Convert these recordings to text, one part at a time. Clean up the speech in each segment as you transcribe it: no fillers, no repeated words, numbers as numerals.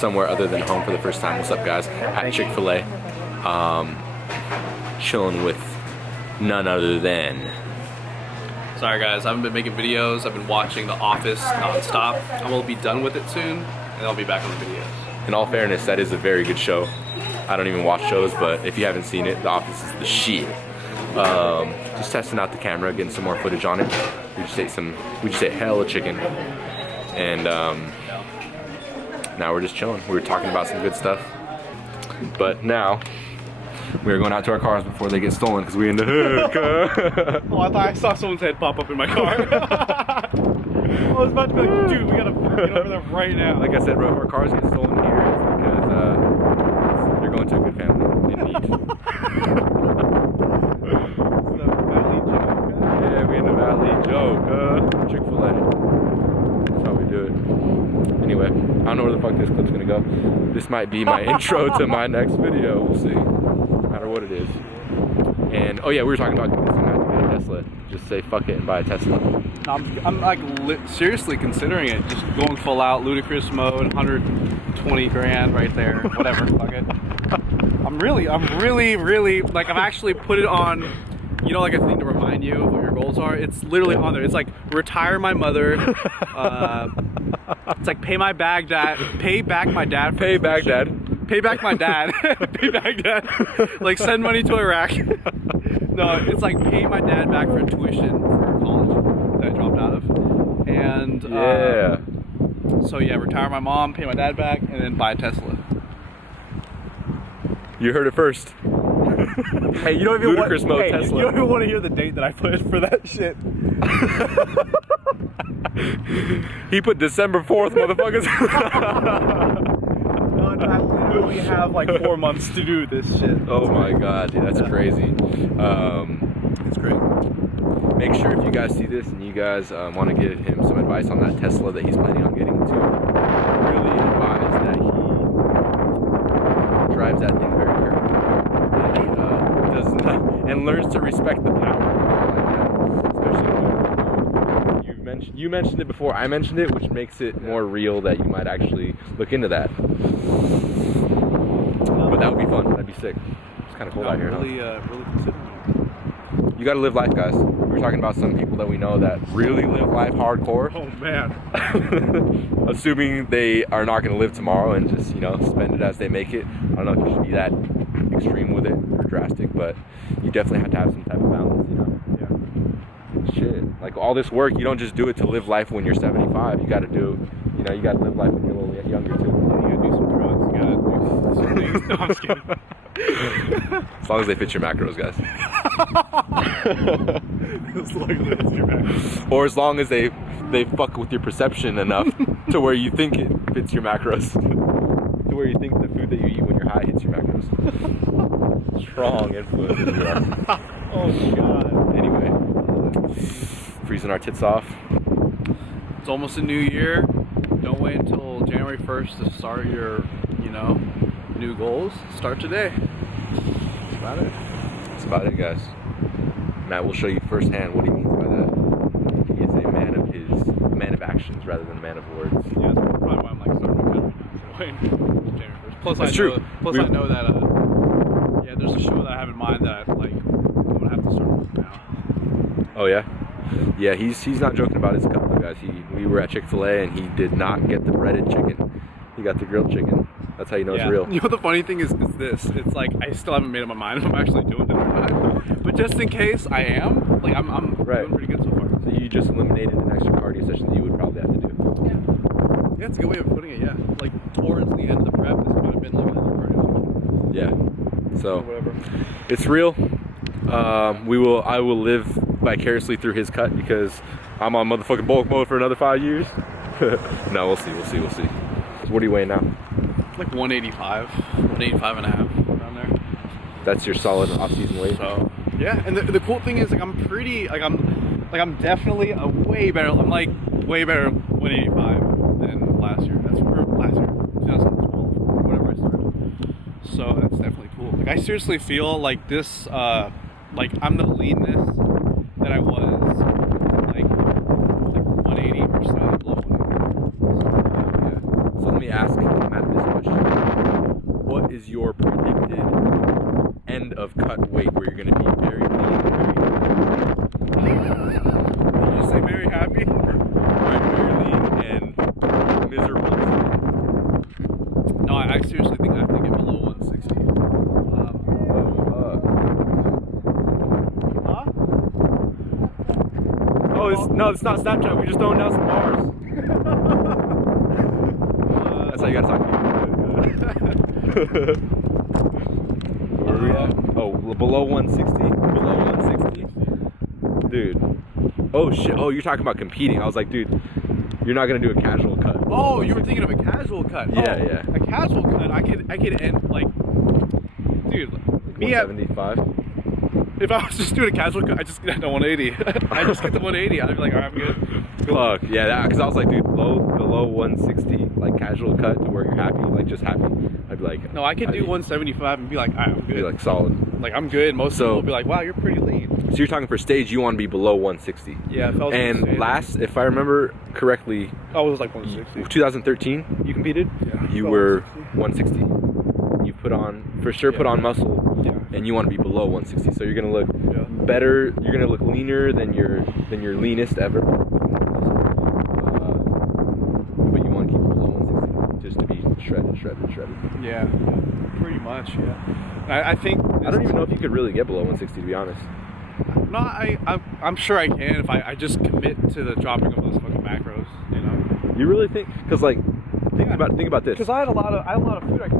somewhere other than home for the first time. What's up, guys? At Chick-Fil-A. Chilling with none other than... Sorry guys, I haven't been making videos. I've been watching The Office non-stop. I will be done with it soon, and I'll be back on the videos. In all fairness, that is a very good show. I don't even watch shows, but if you haven't seen it, The Office is the shit. Just testing out the camera, getting some more footage on it. We just ate hella chicken. And now we're just chilling. We were talking about some good stuff. But now, we are going out to our cars before they get stolen because we're in the hood. Oh, I thought I saw someone's head pop up in my car. I was about to be like, dude, we gotta get over there right now. Like I said, bro, if our cars get stolen here, it's because they're going to a good family in need. Yeah, we in the valley joke. Chick-Fil-A. That's how we do it. Anyway, I don't know where the fuck this clip's gonna go. This might be my intro to my next video. We'll see. No matter what it is. And oh yeah, we were talking about convincing Matt to get a Tesla. Just say fuck it and buy a Tesla. I'm like seriously considering it. Just going full out ludicrous mode. 120 grand right there. Whatever. Fuck it. I'm really like I've actually put it on. You know, like a thing to remind you of what your goals are. It's literally on there. It's like retire my mother. It's like pay my bag dad. Pay back my dad. Pay back dad. Pay back my dad. Pay back dad. Like send money to Iraq. No, it's like pay my dad back for tuition for college that I dropped out of. And yeah. So yeah, retire my mom, pay my dad back, and then buy a Tesla. You heard it first. Hey, you don't even Ludicrous mode Tesla. You don't even want to hear the date that I put for that shit. He put December 4th, motherfuckers. No, I literally have like 4 months to do this shit. Oh my god, dude, that's crazy. It's crazy. Make sure if you guys see this and you guys want to give him some advice on that Tesla that he's planning on getting to, really advise that he drives that thing very carefully. Does not, and learns to respect the power like that. Especially you mentioned it before I mentioned it, which makes it more real that you might actually look into that. But that would be fun. That'd be sick. It's kind of cold out here. Really considering. You gotta live life, guys. We were talking about some people that we know that really live life hardcore. Oh man. Assuming they are not gonna live tomorrow and just, you know, spend it as they make it. I don't know if you should be that extreme with it or drastic, but you definitely have to have some type of balance, you know? Yeah. Shit. Like all this work, you don't just do it to live life when you're 75. You gotta do, you know, you gotta live life when you're a little younger too. You gotta do some drugs, you gotta do some things. No, I'm just kidding. As long as they fit your macros, guys. As long as they fit your macros. Or as long as they fuck with your perception enough to where you think it fits your macros. To where you think the food that you eat when you're high hits your macros. Strong influence. Oh god. Anyway, freezing our tits off. It's almost a new year. Don't wait until January 1st to start your, you know, new goals. Start today. That's about it. That's about it, guys. Matt will show you firsthand what he means by that. He is a man of actions rather than a man of words. Yeah, that's probably why I'm like starting to cut right now. So wait until January 1st. Plus, That's true. I know that yeah, there's a show that I have in mind that like I'm gonna have to start with now. Oh yeah? Yeah, he's not joking about his cup though, guys. We were at Chick-Fil-A and he did not get the breaded chicken. He got the grilled chicken. That's how you know it's real. You know what the funny thing is this. It's like I still haven't made up my mind if I'm actually doing it or not. But just in case I am, like I'm right. doing pretty good so far. So you just eliminated an extra cardio session that you would probably have to do. Yeah, it's a good way of putting it, yeah. Like towards the end of the prep, this might have been like another cardio session. Yeah. So whatever. It's real. I will live vicariously through his cut because I'm on motherfucking bulk mode for another 5 years. No, we'll see. So what are you weighing now? Like 185 and a half around there. That's your solid off-season weight. So yeah, and the cool thing is like I'm definitely a way better. I'm like way better 185 than last year. That's for last year, 2012 or whatever I started. So that's definitely cool. Like I seriously feel like this, like I'm the leanness that I was like 180 versus below 180. Yeah. So let me ask at this point. is your predicted end of cut weight where you're going to be very lean, Did you say very happy? very lean and miserable? No, I seriously think I have to get below 160. Oh, it's not Snapchat. We're just throwing down some bars. That's how you gotta talk to me. Where are we at? Oh, below 160? Below 160? Dude. Oh shit. Oh, you're talking about competing. I was like, dude, you're not gonna do a casual cut. Oh, you were thinking of a casual cut. Yeah, oh, yeah. A casual cut. I could end like, dude. Me at 175? If I was just doing a casual cut, I just get to 180. I just get to 180. I'd be like, all right, I'm good. Fuck yeah, because I was like, dude, below 160, like casual cut to where you're happy, like just happy. I'd be like, no, I could do 175 and be like, all right, I'm good. Be like solid. Like I'm good. Most people will be like, wow, you're pretty lean. So you're talking for stage, you want to be below 160. Yeah, if I was and last, if I remember correctly, I was like 160. 2013, you competed. Yeah. You were 160. You put on put on muscle. Yeah. And you want to be below 160, so you're gonna look better. You're gonna look leaner than your leanest ever. But you want to keep it below 160 just to be shredded. Yeah, pretty much. Yeah. I think I don't even know if you could really get below 160, to be honest. No, I'm sure I can if I just commit to the dropping of those fucking macros. You know. You really think? Because like, think about this. Because I had a lot of food I could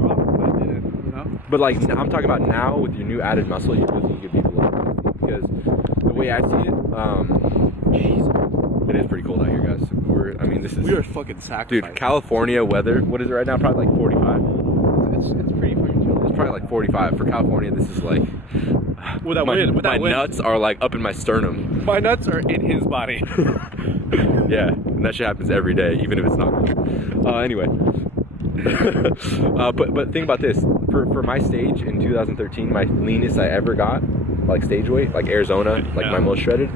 drop, but I didn't. You know. But like, I'm talking about now with your new added muscle, you really think you could be below 160? Because the way I see it, jeez, it is pretty cold out here, guys. We are fucking sacrificed. Dude, California weather. What is it right now? Probably like 45. It's pretty fucking chill. It's probably like 45 for California. This is like. With that wind. My nuts are like up in my sternum. My nuts are in his body. Yeah, and that shit happens every day, even if it's not cold. Anyway. But think about this. For my stage in 2013, my leanest I ever got, like stage weight, like Arizona, like my most shredded,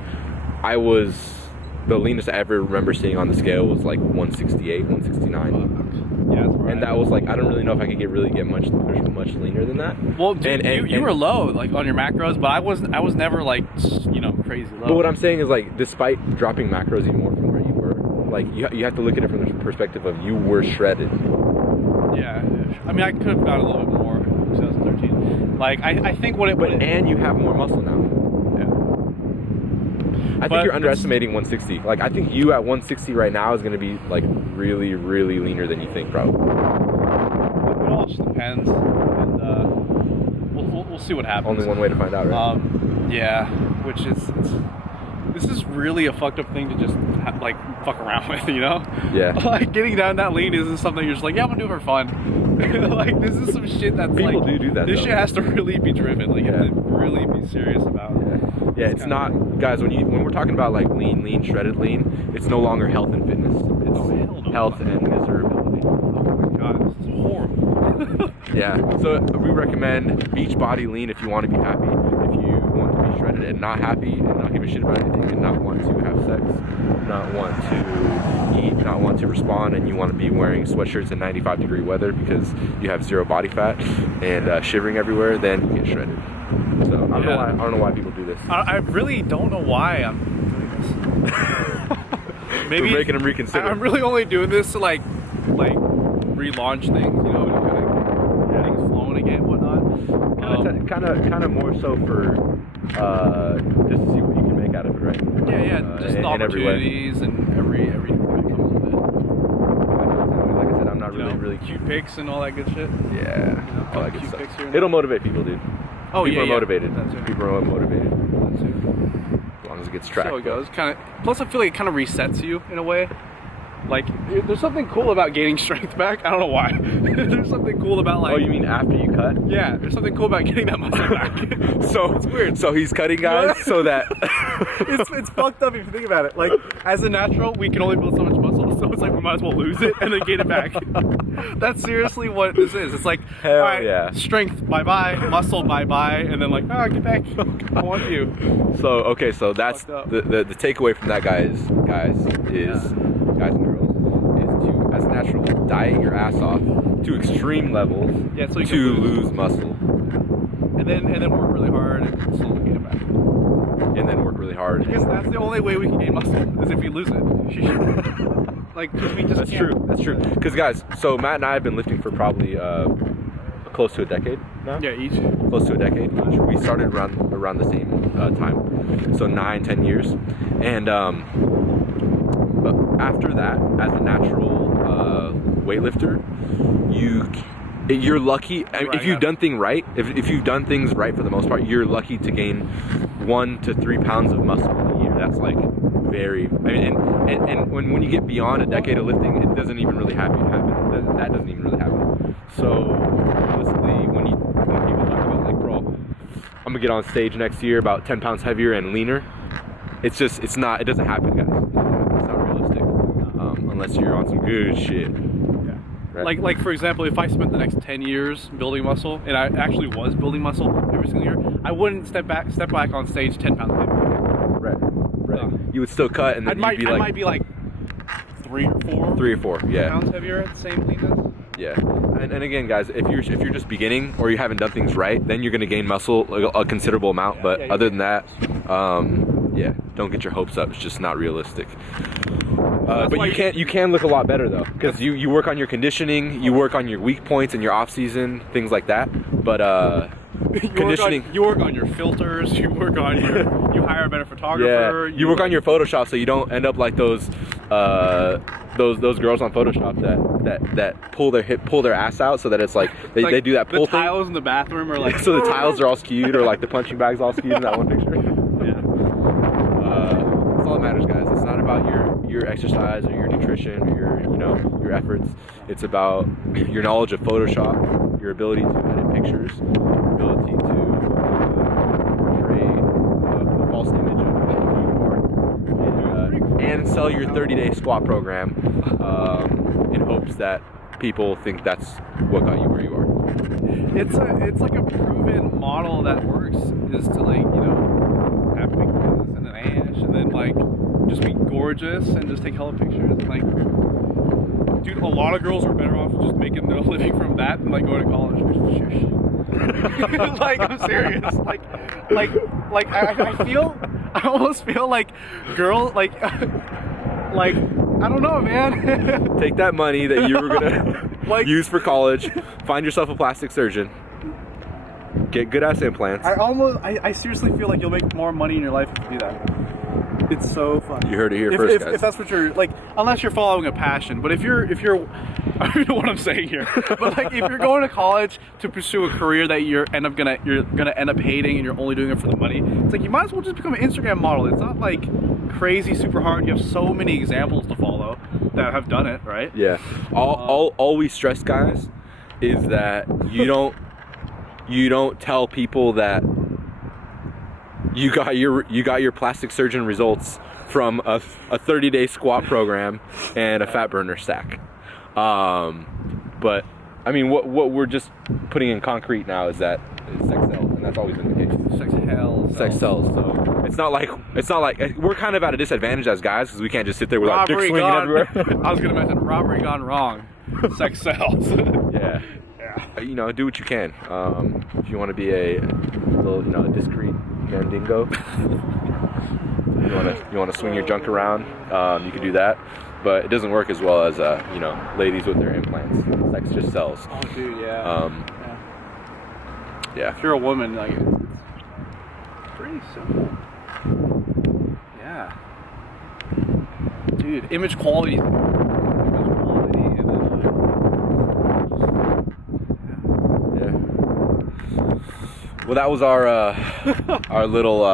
the leanest I ever remember seeing on the scale was like 168, 169. Yeah, that's right. And that was like, I don't really know if I could really get much leaner than that. Well, dude, you were low, like on your macros, but I was never like, crazy low. But what I'm saying is like, despite dropping macros even more from where you were, like you have to look at it from the perspective of you were shredded. Yeah, I mean, I could have got a little bit more in 2013. Like, I think and you have more muscle now. I think you're underestimating 160. Like, I think you at 160 right now is going to be like really, really leaner than you think, probably. It all just depends, and we'll see what happens. Only one way to find out, right? Yeah, which is this is really a fucked up thing to just fuck around with, you know? Yeah. Like getting down that lean isn't something you're just like, yeah, I'm gonna do it for fun. Like this is some shit that's people do that. This though. shit has to really be driven. Like you have to really be serious about it. Yeah, it's not, guys. When we're talking about like lean, shredded lean, it's no longer health and fitness. It's health and miserability. Oh my god, this is horrible. Yeah. So we recommend beach body lean if you want to be happy. If you want to be shredded and not happy and not give a shit about anything and not want to have sex, not want to eat, not want to respond, and you want to be wearing sweatshirts in 95-degree weather because you have zero body fat and shivering everywhere, then you get shredded. So I don't know why people do this. I really don't know why I'm doing this. Maybe we're making them reconsider. I'm really only doing this to like relaunch things, you know, to kind of get things flowing again, whatnot. Kind of more so for just to see what you can make out of it, right? Yeah, just the opportunities and everything that comes with it. Like I said, I'm not really cute pics and all that good shit. Yeah, all that good cute stuff. pics here. It'll motivate people, dude. Oh, people are motivated. That's it. People are motivated. That's it. As long as it gets tracked. So it goes. Plus, I feel like it kind of resets you in a way. Like, there's something cool about gaining strength back. I don't know why. There's something cool about like. Oh, you mean after you cut? Yeah, there's something cool about getting that muscle back. So it's weird. So he's cutting, guys, so that it's fucked up if you think about it. Like, as a natural, we can only build so much muscle, so it's like we might as well lose it and then gain it back. That's seriously what this is. It's like, hell all right, yeah. Strength, bye-bye, muscle, bye-bye, and then like, get back. I want you. So that's the takeaway from that, guys and girls, is to, as a natural, diet your ass off to extreme levels so you to can lose muscle. And then work really hard and slowly gain it back. And then work really hard. Because that's the only way we can gain muscle is if we lose it. Like, we just That's true. That's true. Because guys, so Matt and I have been lifting for probably close to a decade now. Yeah, each. Close to a decade each. We started around the same time, so 9-10 years, and but after that, as a natural weightlifter, you're lucky. I mean, if you've done things right, if you've done things right for the most part, you're lucky to gain 1 to 3 pounds of muscle in a year. That's like very. I mean, and when you get beyond a decade of lifting, it doesn't even really happen. That doesn't even really happen. So honestly, when people talk about like, bro, I'm gonna get on stage next year about 10 pounds heavier and leaner, it doesn't happen, guys. It's not realistic unless you're on some good shit. Right? Like for example, if I spent the next 10 years building muscle, and I actually was building muscle every single year, I wouldn't step back on stage 10 pounds heavier. Right. You would still cut, and then I might be like 3 or 4 yeah, pounds heavier at the same leanness. Yeah, and again, guys, if you're just beginning or you haven't done things right, then you're gonna gain muscle a considerable amount. But other than that, don't get your hopes up. It's just not realistic. But you can look a lot better though, because you work on your conditioning, you work on your weak points in your off season, things like that. But conditioning, you work on your filters, you hire a better photographer. Yeah, you work on your Photoshop so you don't end up like those girls on Photoshop that pull their ass out so that it's like they do that pull thing. The tiles in the bathroom are like so the tiles are all skewed, or like the punching bag's all skewed in that one picture. That's all that matters, guys. It's not about your exercise or your nutrition or your efforts. It's about your knowledge of Photoshop, your ability to edit pictures, your ability to portray a false image of who you are, and sell your 30-day squat program in hopes that people think that's what got you where you are. It's like a proven model that works, is to have big tits and an ass and then just be gorgeous and just take hella pictures and dude, a lot of girls are better off just making their living from that than going to college. I'm serious. I almost feel like girls I don't know, man. Take that money that you were gonna use for college, find yourself a plastic surgeon, get good ass implants. I seriously feel like you'll make more money in your life if you do that. It's so fun. You heard it here first, guys. If that's what you're unless you're following a passion, but if you're I don't know what I'm saying here, but if you're going to college to pursue a career that you're gonna end up hating and you're only doing it for the money, it's you might as well just become an Instagram model. It's not crazy super hard. You have so many examples to follow that have done it, right? Yeah. All we stress, guys, is that you don't tell people that you got your plastic surgeon results from a 30-day squat program and a fat burner stack. But I mean, what we're just putting in concrete now is that sex sells, and that's always been the case. Sex sells. So it's not like we're kind of at a disadvantage as guys because we can't just sit there with our dick swinging everywhere. I was gonna mention robbery gone wrong. Sex sells. Yeah. Do what you can. If you want to be a little, a discreet mandingo, you want to swing your junk around, you can do that. But it doesn't work as well as ladies with their implants. Sex just sells. Oh, dude, yeah. Yeah. If you're a woman, it's pretty simple. Yeah. Dude, image quality. Well, that was our little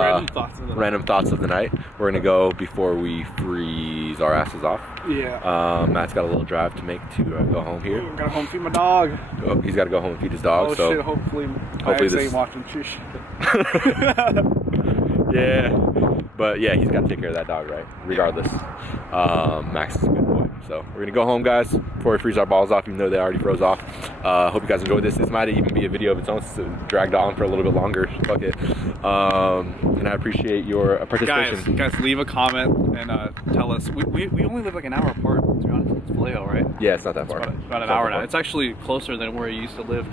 random thoughts of the night. We're gonna go before we freeze our asses off. Yeah. Matt's got a little drive to make to go home here. I'm gonna home feed my dog. Oh, he's got to go home and feed his dog. Oh so shit! Hopefully this ain't watching shish. Yeah, but yeah, he's got to take care of that dog, right? Regardless, Max is a good boy. So we're gonna go home, guys, before we freeze our balls off, even though they already froze off. Hope you guys enjoyed this. This might even be a video of its own, so dragged on for a little bit longer. Fuck it. And I appreciate your participation. Guys, leave a comment and tell us. We only live an hour apart. To be honest, it's Vallejo, right? Yeah, it's not that far. It's about an hour now. It's actually closer than where I used to live.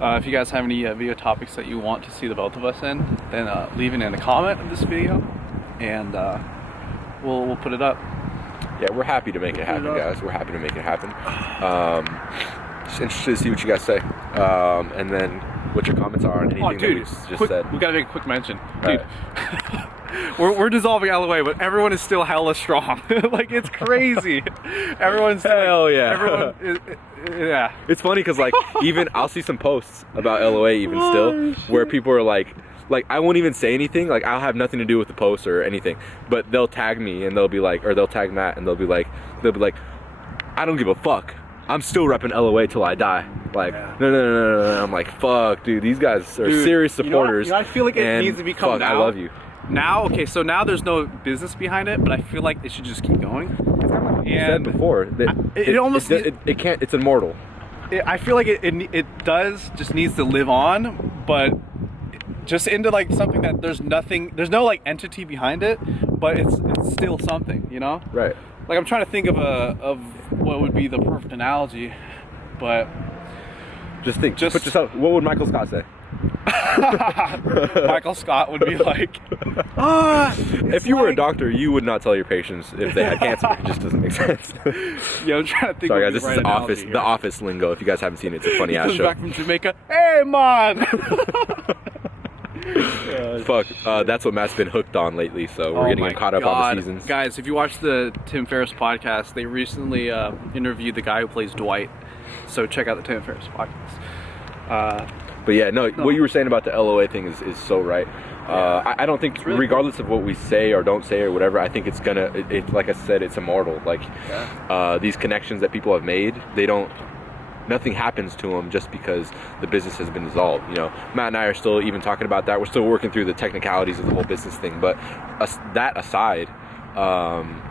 If you guys have any video topics that you want to see the both of us in, then leave it in a comment of this video, and we'll put it up. Yeah, we're happy to make it happen, guys. We're happy to make it happen. Just interested to see what you guys say, and then what your comments are on anything that we just said. We gotta make a quick mention, All dude. Right. We're dissolving LOA, but everyone is still hella strong. Like, it's crazy. Everyone's hell yeah. Everyone is, yeah. It's funny because like even I'll see some posts about LOA even still where people are like I won't even say anything. Like, I'll have nothing to do with the post or anything, but they'll tag me and they'll be like, or they'll tag Matt and they'll be like, I don't give a fuck. I'm still repping LOA till I die. Like, no. I'm like, fuck, dude. These guys are serious supporters. You know, I feel like it needs to become fuck, now. I love you. Now, okay, so now there's no business behind it, but I feel like it should just keep going. It's kind of like you said before. It almost it can't. It's immortal. I feel like it does just needs to live on, but just into like something that there's no like entity behind it, but it's still something, you know? Right. Like, I'm trying to think of what would be the perfect analogy, but just put yourself. What would Michael Scott say? Michael Scott would be like, if you were a doctor, you would not tell your patients if they had cancer. It just doesn't make sense. Yeah, I'm trying to think. Sorry, guys. This is the office lingo. If you guys haven't seen it, it's a funny ass show. Back from Jamaica. Hey, man. Fuck, that's what Matt's been hooked on lately, so we're getting him caught up on the seasons. Guys, if you watch the Tim Ferriss podcast, they recently interviewed the guy who plays Dwight, so check out the Tim Ferriss podcast. But yeah, no, what you were saying about the LOA thing is so right. I don't think, really regardless of what we say or don't say or whatever, I think it's gonna, like I said, it's immortal. Like, these connections that people have made, nothing happens to them just because the business has been dissolved. You know, Matt and I are still even talking about that. We're still working through the technicalities of the whole business thing, but that aside,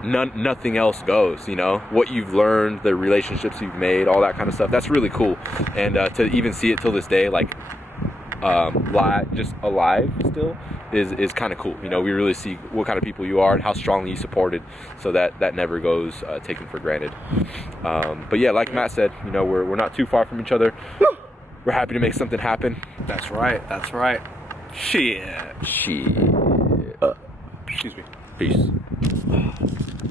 nothing else goes. You know, what you've learned, the relationships you've made, all that kind of stuff, that's really cool. And to even see it till this day, like just alive still, is kind of cool. You know, we really see what kind of people you are and how strongly you supported, so that never goes taken for granted. But yeah, like Matt said, you know, we're not too far from each other. We're happy to make something happen. That's right. Shit. Excuse me. Peace.